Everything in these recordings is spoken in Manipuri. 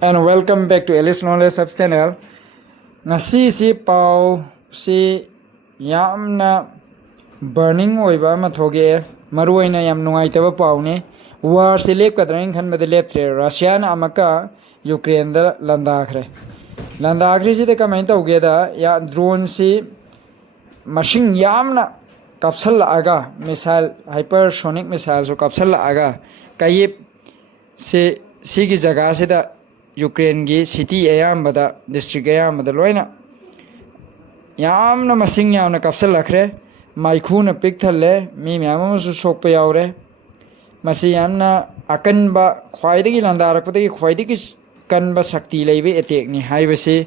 and welcome back to Alice Knowledge Hub channel. Ngasi si pau si yamna burning oiba ama thoge maru oina yam nungai taba pau ne war si lep kadra in khan bade lep tre Russia na amaka Ukraine da landakhre si de kamai tauge da ya drone si machine yamna kapsal aga missile hypersonic missile so kapsal aga kayip se sigi jaga se da Ukraine gi city ayambada district ayambada loina yamna masing yamna kapsal lakhre maikhuna pik thalle mi myam su sokpa yawre masi yamna akanba khwaidagi landarakpadi khwaidagi kanba shakti leibe attack ni haibase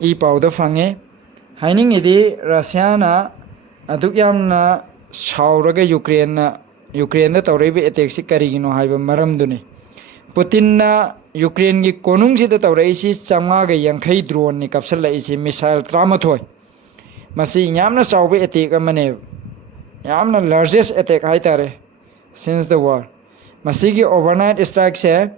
I pawda fange haining idi Russia na aduk yamna shauraga Ukraine da tawrebe attack si karigino haiba maram duni Putin na Ukraine gi konung si da tawrai si changa ga yankhai drone ni kapsal lai si missile tramathoi masi yamna chawbe attack amane yamna largest attack haitare since the war masi gi overnight strike se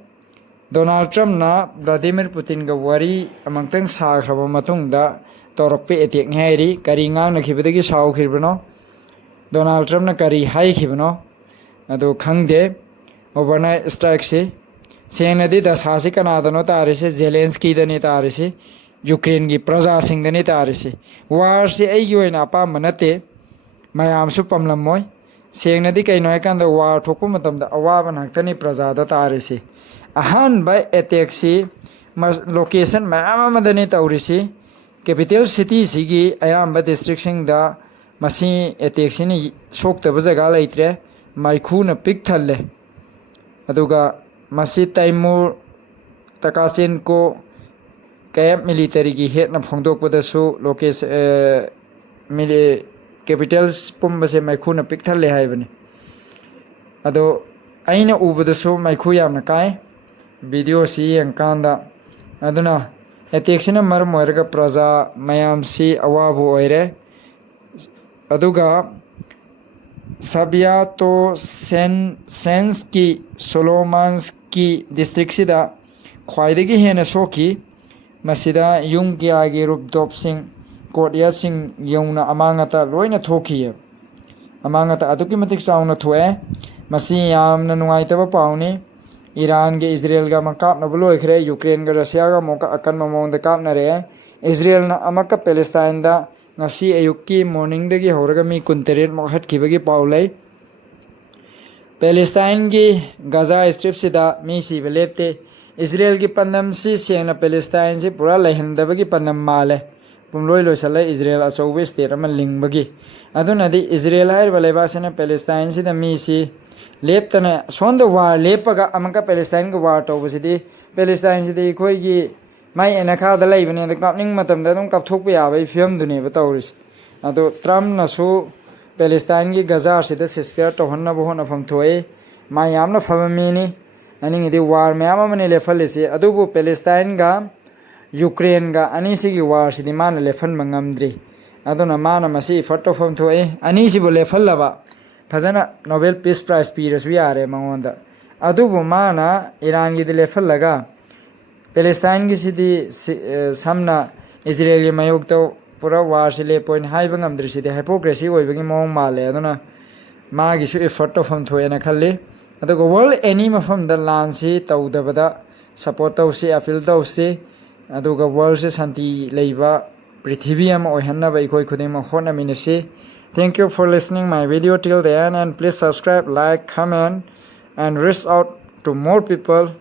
Donald Trump na Vladimir Putin ga wari amangtang sa khraba matung da torokpe attack ni hairi kari ngang na khibadagi saw khibno Donald Trump na kari hai khibno ado khangde overnight strike se Senadi da sasi kanadano tarise Zelensky dani tarise Ukraine gi praja sing dani tarise war si ai gi oina pa manate mayam su pamlamoy senadi kainoi kan da war thokpu matam da awa ban haktani praja da tarise ahan by attack si location mayam madani taurisi capital city sigi ayamba district sing da masi attack sini sokta bajaga laitre maikhu na pik thalle aduga masi Taimur Takasenko camp military gi head na phongdok pada su location mili capitals pumba se maikhu na pik thalle haibani ado aina ubada su maikhu yamna kai video si yankanda aduna attack sina mar moiraga praja mayam si awabu oire aduga Sabyato Sensky Solomansky district sida khwaidagi hena soki masida yung gyagi rupdop sing kodya sing yongna amangata loina thoki amangata aduki matik sauna thoe masi yamna nungaitaba pauni Iran ge Israel ga makap na buloi khre Ukraine ga Russia ga moka akan mamong da kap na re Israel na amaka Palestine da ngasi ayukki morning dagi horaga mi kunteret mokhat khibagi paulai Palestine gi Gaza strip sida mi si belepte Israel gi pandam si sengna Palestine si pura lehendabagi pandam male pumloi loisala Israel achobe state aman lingbagi aduna di Israel hair baleba sena Palestine sida mi si leptana sonda war lepaga amaka Palestine ga war to busidi Palestine sidi khoi gi mai enakha da lai bane da kapning matam da dum kap thok ya bai film dune batauris ado Trump na su Palestine gi Gaza se da sister to honna bo honna pham thoi mai yamna phamami ni ani ngi war me ama mane lefal se adu bu Palestine ga Ukraine ga ani si gi war si di man lefan mangamdri ado na mana masi photo pham thoi ani si bo lefal laba phajana Nobel Peace Prize pires wi are mangonda adu bu mana Iran gi de lefal laga Palestine gi sidi samna Israeli mayok to pura war sile point hai bangam dri sidi hypocrisy oi bangi mong male aduna ma gi su effort to pham thoena khalle ado go world any mafam da lan si tawda bada support to si appeal to si ado go world se santi leiba prithvi am oi hanna bai khoi khuding ma hona minasi thank you for listening my video till the end and please subscribe like comment and reach out to more people